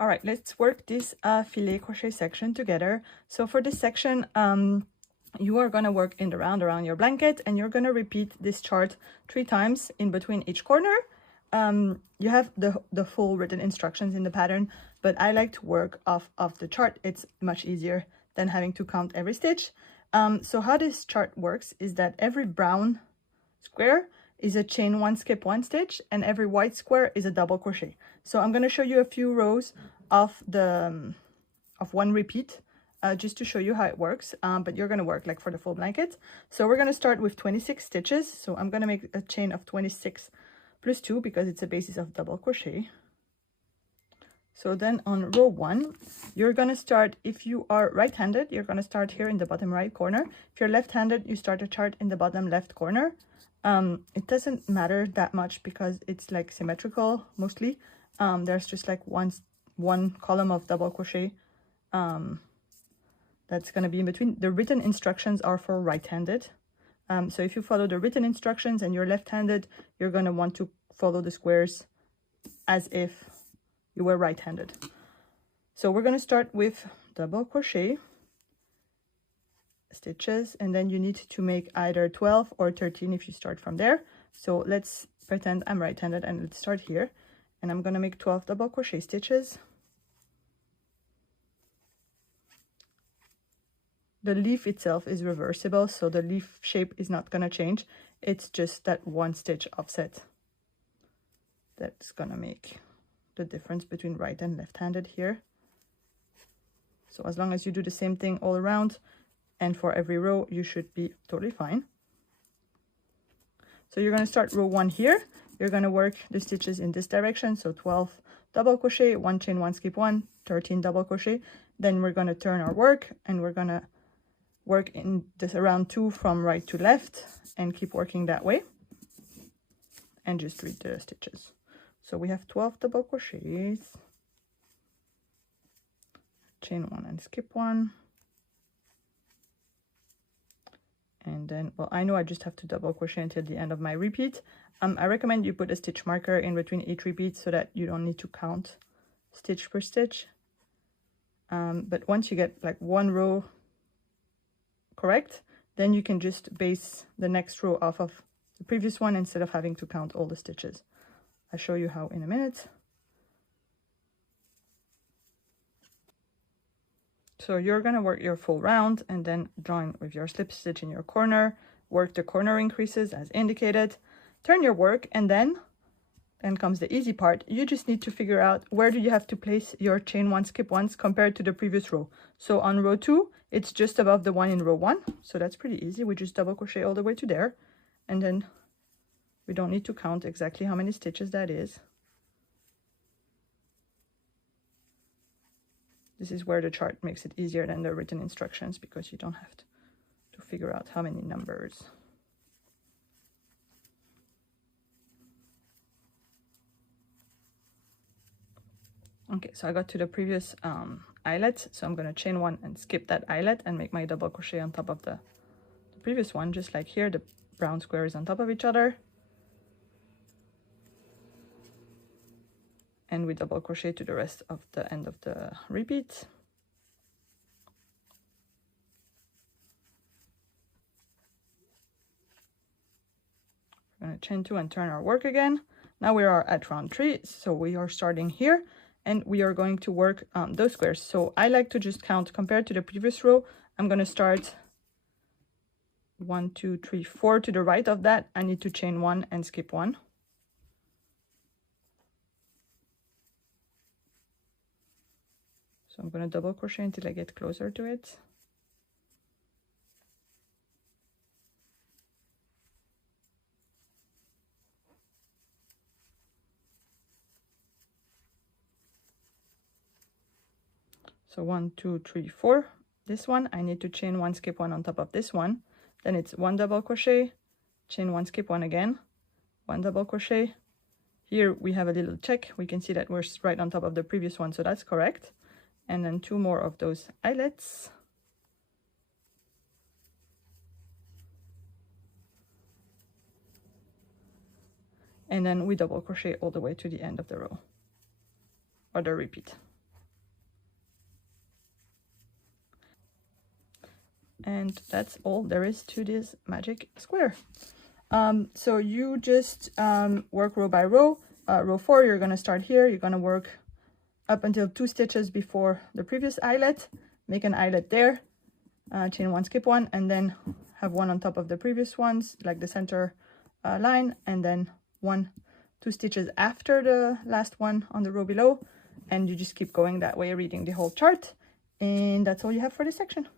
All right, let's work this filet crochet section together. So for this section, you are going to work in the round around your blanket, and you're going to repeat this chart 3 times in between each corner. You have the full written instructions in the pattern, but I like to work off of the chart. It's much easier than having to count every stitch. So how this chart works is that every brown square is a chain 1, skip 1 stitch, and every white square is a double crochet. So I'm going to show you a few rows of the one repeat just to show you how it works, but you're going to work like for the full blanket. So we're going to start with 26 stitches. So I'm going to make a chain of 26 plus 2 because it's a basis of double crochet. So then on row 1, you're going to start, if you are right-handed, you're going to start here in the bottom right corner. If you're left-handed, you start a chart in the bottom left corner. It doesn't matter that much because it's like symmetrical mostly. There's just like one column of double crochet that's going to be in between. The written instructions are for right-handed. So if you follow the written instructions and you're left-handed, you're going to want to follow the squares as if you were right-handed. So we're going to start with double crochet stitches, and then you need to make either 12 or 13 if you start from there. So let's pretend I'm right-handed and let's start here, and I'm going to make 12 double crochet stitches. The leaf itself is reversible, so the leaf shape is not going to change. It's just that one stitch offset that's going to make the difference between right and left-handed here. So as long as you do the same thing all around and for every row, you should be totally fine. So you're going to start row 1 here. You're going to work the stitches in this direction, so 12 double crochet, 1 chain 1 skip 1, 13 double crochet. Then we're going to turn our work, and we're going to work in this around 2 from right to left and keep working that way, and just read the stitches. So we have 12 double crochets, chain 1 and skip 1, and then, well, I know I just have to double crochet until the end of my repeat. I recommend you put a stitch marker in between each repeat so that you don't need to count stitch per stitch. But once you get like one row correct, then you can just base the next row off of the previous one instead of having to count all the stitches. I'll show you how in a minute. So you're going to work your full round and then join with your slip stitch in your corner, work the corner increases as indicated, turn your work, and then comes the easy part. You just need to figure out where do you have to place your chain 1 skip 1s compared to the previous row. So on row 2, it's just above the one in row 1, so that's pretty easy. We just double crochet all the way to there, and then we don't need to count exactly how many stitches that is. This is where the chart makes it easier than the written instructions, because you don't have to figure out how many numbers. Okay, so I got to the previous eyelet, so I'm going to chain 1 and skip that eyelet and make my double crochet on top of the previous one, just like here. The brown squares on top of each other, and we double crochet to the rest of the end of the repeat. We're going to chain 2 and turn our work again. Now we are at round 3, so we are starting here, and we are going to work those squares. So I like to just count compared to the previous row. I'm going to start 1, 2, 3, 4 to the right of that. I need to chain 1 and skip 1. So I'm going to double crochet until I get closer to it. So 1, 2, 3, 4. This one, I need to chain 1, skip 1 on top of this one. Then it's 1 double crochet, chain 1, skip 1 again, 1 double crochet. Here we have a little check. We can see that we're right on top of the previous one, so that's correct. And then 2 more of those eyelets. And then we double crochet all the way to the end of the row, or the repeat. And that's all there is to this magic square. So you just work row by row. Row 4, you're going to start here. You're going to work up until 2 stitches before the previous eyelet. Make an eyelet there, chain 1, skip 1, and then have one on top of the previous ones, like the center line, and then 2 stitches after the last one on the row below. And you just keep going that way, reading the whole chart. And that's all you have for this section.